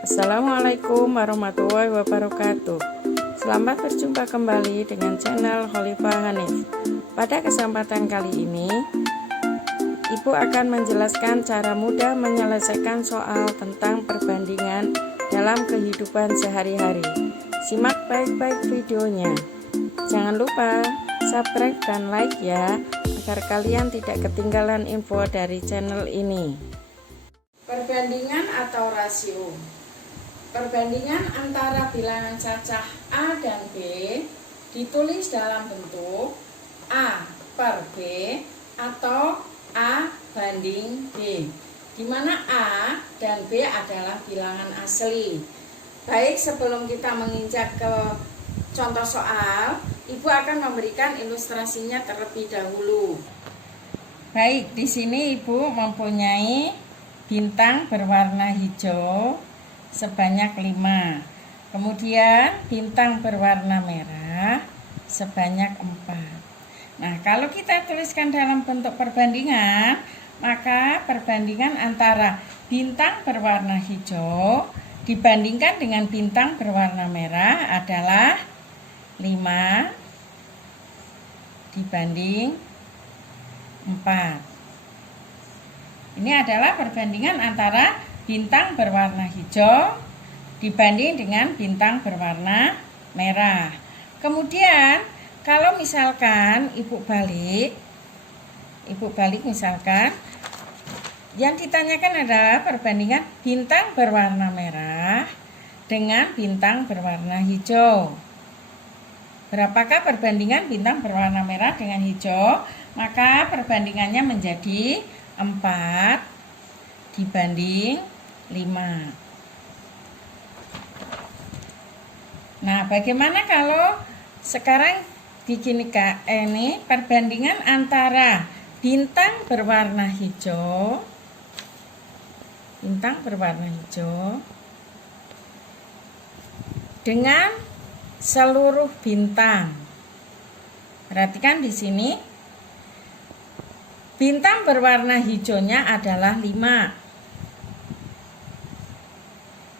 Assalamualaikum warahmatullahi wabarakatuh. Selamat berjumpa kembali dengan channel Khalifah Hanif. Pada kesempatan kali ini, Ibu akan menjelaskan cara mudah menyelesaikan soal tentang perbandingan dalam kehidupan sehari-hari. Simak baik-baik videonya. Jangan lupa subscribe dan like ya, agar kalian tidak ketinggalan info dari channel ini. Perbandingan atau rasio. Perbandingan antara bilangan cacah A dan B ditulis dalam bentuk A per B atau A banding B, di mana A dan B adalah bilangan asli. Baik, sebelum kita menginjak ke contoh soal, Ibu akan memberikan ilustrasinya terlebih dahulu. Baik, di sini Ibu mempunyai bintang berwarna hijau sebanyak 5. Kemudian bintang berwarna merah sebanyak 4. Nah, kalau kita tuliskan dalam bentuk perbandingan, maka perbandingan antara bintang berwarna hijau dibandingkan dengan bintang berwarna merah adalah 5 dibanding 4. Ini adalah perbandingan antara bintang berwarna hijau dibanding dengan bintang berwarna merah. Kemudian kalau misalkan Ibu balik misalkan yang ditanyakan adalah perbandingan bintang berwarna merah dengan bintang berwarna hijau. Berapakah perbandingan bintang berwarna merah dengan hijau? Maka perbandingannya menjadi 4 dibanding 5. Nah, bagaimana kalau sekarang begini Kak, ini perbandingan antara bintang berwarna hijau dengan seluruh bintang. Perhatikan di sini, bintang berwarna hijaunya adalah 5.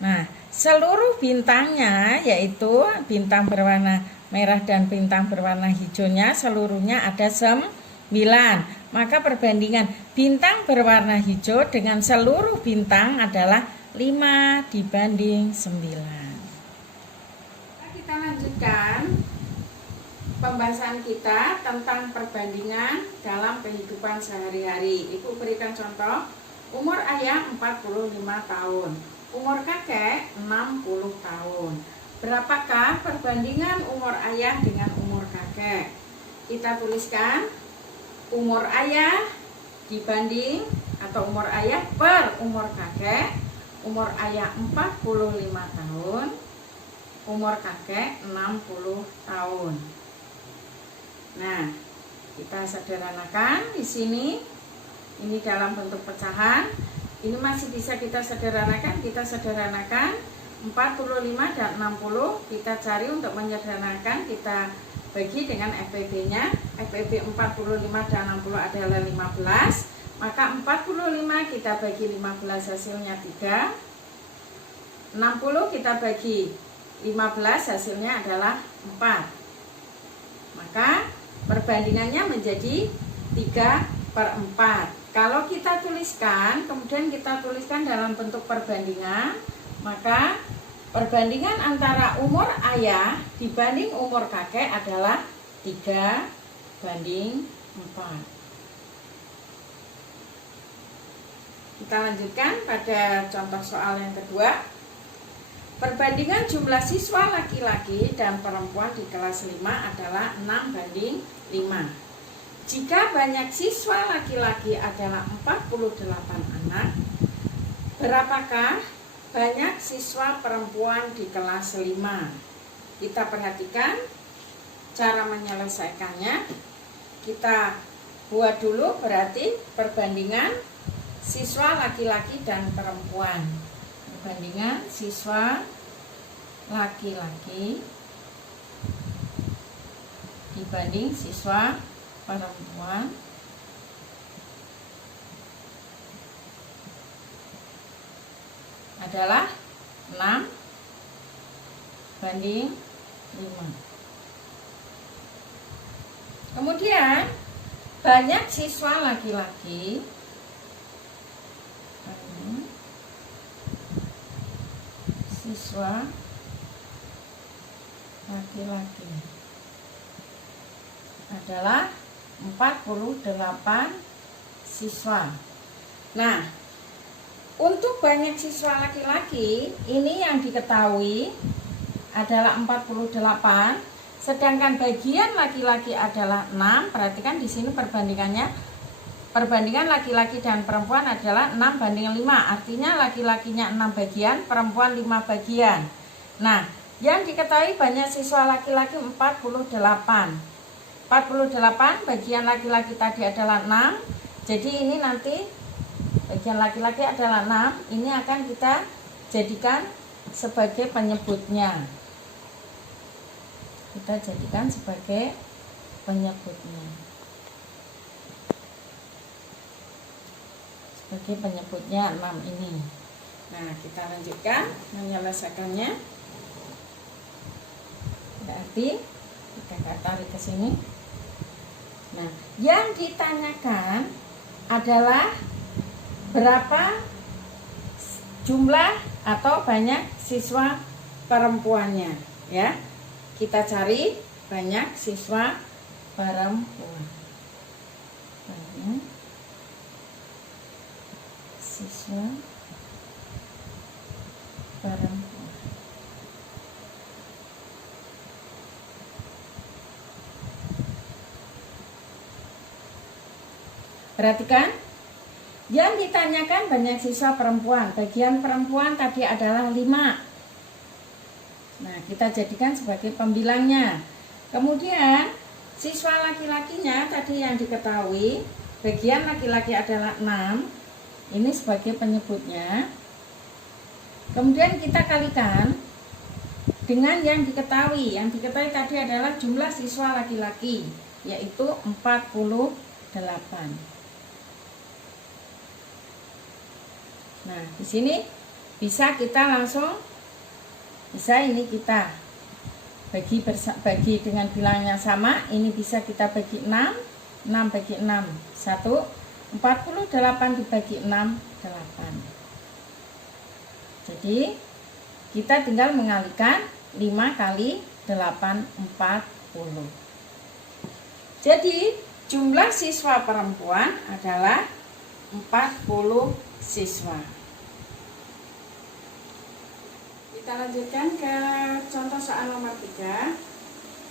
Nah, seluruh bintangnya yaitu bintang berwarna merah dan bintang berwarna hijaunya seluruhnya ada 9. Maka perbandingan bintang berwarna hijau dengan seluruh bintang adalah 5 dibanding 9. Kita lanjutkan pembahasan kita tentang perbandingan dalam kehidupan sehari-hari. Ibu berikan contoh, umur ayah 45 tahun. Umur kakek 60 tahun. Berapakah perbandingan umur ayah dengan umur kakek? Kita tuliskan umur ayah dibanding atau umur ayah per umur kakek. Umur ayah 45 tahun, umur kakek 60 tahun. Nah, kita sederhanakan di sini. Ini dalam bentuk pecahan. Ini masih bisa kita sederhanakan. 45 dan 60 kita cari untuk menyederhanakan. Kita bagi dengan FPB-nya. FPB 45 dan 60 adalah 15. Maka 45 kita bagi 15 hasilnya 3. 60 kita bagi 15 hasilnya adalah 4. Maka perbandingannya menjadi 3/4. Kalau kita tuliskan, kemudian kita tuliskan dalam bentuk perbandingan, maka perbandingan antara umur ayah dibanding umur kakek adalah 3/4. Kita lanjutkan pada contoh soal yang kedua. Perbandingan jumlah siswa laki-laki dan perempuan di kelas 5 adalah 6/5. Jika banyak siswa laki-laki adalah 48 anak, berapakah banyak siswa perempuan di kelas 5? Kita perhatikan cara menyelesaikannya. Kita buat dulu berarti perbandingan siswa laki-laki dan perempuan. Perbandingan siswa laki-laki dibanding siswa perempuan adalah 6 banding 5. Kemudian banyak siswa laki-laki adalah 48 siswa. Nah, untuk banyak siswa laki-laki ini yang diketahui adalah 48, sedangkan bagian laki-laki adalah 6. Perhatikan di sini perbandingan laki-laki dan perempuan adalah 6 banding 5. Artinya laki-lakinya 6 bagian, perempuan 5 bagian. Nah, yang diketahui banyak siswa laki-laki 48. 48 bagian laki-laki tadi adalah 6. Jadi ini nanti bagian laki-laki adalah 6. Ini akan kita jadikan sebagai penyebutnya. Kita jadikan sebagai penyebutnya. Sebagai penyebutnya 6 ini. Nah, kita lanjutkan menyelesaikannya. Berarti kita tarik ke sini. Nah, yang ditanyakan adalah berapa jumlah atau banyak siswa perempuannya, ya. Kita cari banyak siswa perempuan. Banyak siswa perempuan. Perhatikan, yang ditanyakan banyak siswa perempuan. Bagian perempuan tadi adalah 5. Nah, kita jadikan sebagai pembilangnya. Kemudian siswa laki-lakinya tadi yang diketahui, bagian laki-laki adalah 6. Ini sebagai penyebutnya. Kemudian kita kalikan dengan yang diketahui. Yang diketahui tadi adalah jumlah siswa laki-laki, yaitu 48. Nah, di sini bisa kita langsung, bisa ini kita bagi dengan bilangnya sama. Ini bisa kita bagi 6. 6 bagi 6 1. 48 dibagi 6 8. Jadi kita tinggal mengalihkan 5 kali 8 40. Jadi jumlah siswa perempuan adalah 40 siswa. Kita lanjutkan ke contoh soal nomor 3.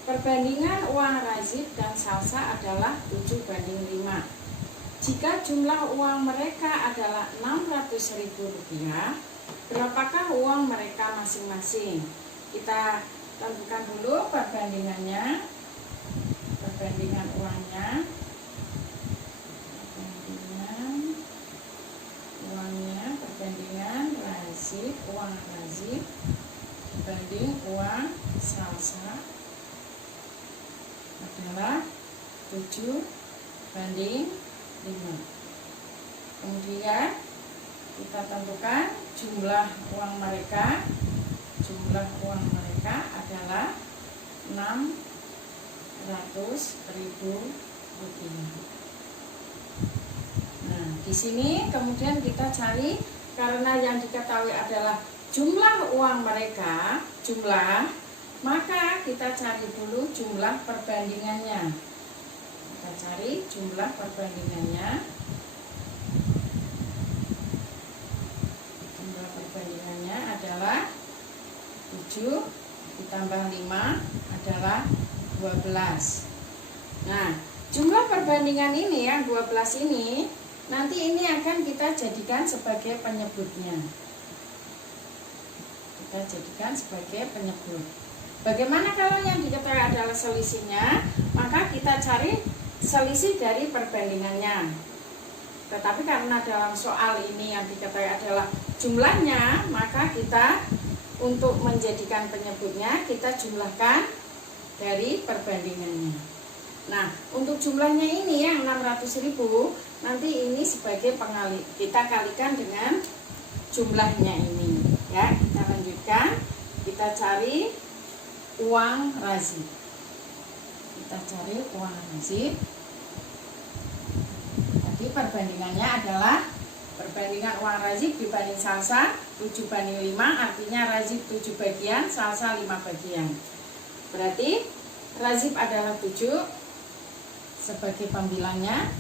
Perbandingan uang razid dan salsa adalah 7 banding 5. Jika jumlah uang mereka adalah Rp600.000, berapakah uang mereka masing-masing? Kita tentukan dulu perbandingannya. Perbandingan uangnya. Perbandingan razid, uang razid dibanding uang salsa adalah 7 banding 5. Kemudian kita tentukan jumlah uang mereka. Jumlah uang mereka adalah Rp600.000. Nah, di sini kemudian kita cari, karena yang diketahui adalah jumlah uang mereka, maka kita cari dulu jumlah perbandingannya. Kita cari jumlah perbandingannya. Jumlah perbandingannya adalah 7 ditambah 5 adalah 12. Nah, jumlah perbandingan ini yang 12 ini nanti ini akan kita jadikan sebagai penyebutnya. Kita jadikan sebagai penyebut. Bagaimana kalau yang diketahui adalah selisihnya? Maka kita cari selisih dari perbandingannya. Tetapi karena dalam soal ini yang diketahui adalah jumlahnya, maka kita untuk menjadikan penyebutnya kita jumlahkan dari perbandingannya. Nah, untuk jumlahnya ini yang 600.000, nanti ini sebagai pengali, kita kalikan dengan jumlahnya ini, ya. Kita lanjut. kita cari uang razib. Kita cari uang razib. Tadi perbandingannya adalah perbandingan uang razib dibanding salsa 7:5, artinya razib 7 bagian, salsa 5 bagian. Berarti razib adalah 7 sebagai pembilangnya,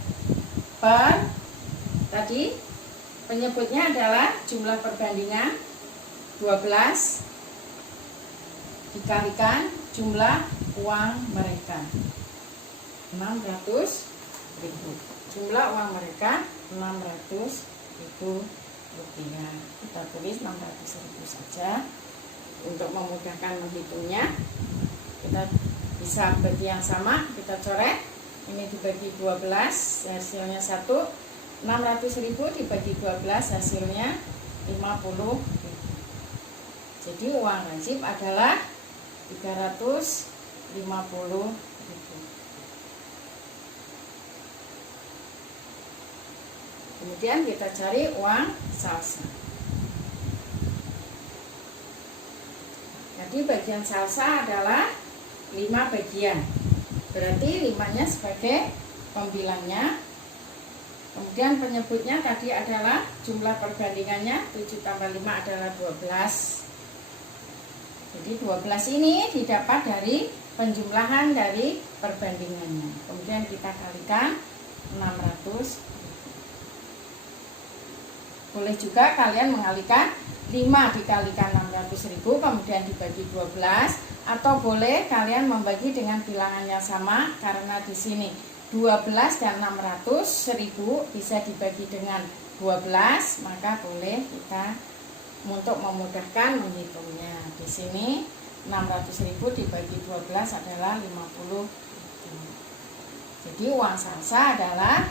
per tadi penyebutnya adalah jumlah perbandingan 12 dikalikan jumlah uang mereka 600.000. Jumlah uang mereka 600.000 rupiah. Kita tulis 600.000 saja untuk memudahkan menghitungnya. Kita bisa bagi yang sama, kita coret. Ini dibagi 12, hasilnya 1. 600.000 dibagi 12, hasilnya 50.000. Jadi uang razib adalah 350.000. Kemudian kita cari uang salsa. Jadi bagian salsa adalah 5 bagian. Berarti 5-nya sebagai pembilangnya. Kemudian penyebutnya tadi adalah jumlah perbandingannya 7 tambah 5 adalah 12. Jadi 12 ini didapat dari penjumlahan dari perbandingannya. Kemudian kita kalikan 600. Boleh juga kalian mengalikan 5 dikalikan 600.000 kemudian dibagi 12, atau boleh kalian membagi dengan bilangan yang sama, karena di sini 12 dan 600.000 bisa dibagi dengan 12, maka boleh kita untuk memudahkan menghitungnya. Di sini 600.000 dibagi 12 adalah 50.000. Jadi uang salsa adalah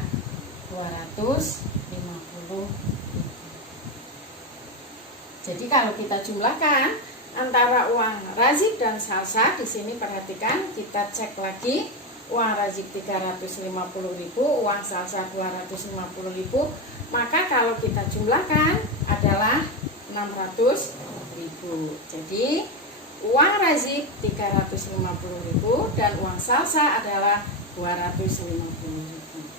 250.000. Jadi kalau kita jumlahkan antara uang razib dan salsa, di sini perhatikan, kita cek lagi. Uang razib 350.000, uang salsa 250.000. Maka kalau kita jumlahkan adalah 600.000. Jadi uang razib 350.000 dan uang salsa adalah 250.000.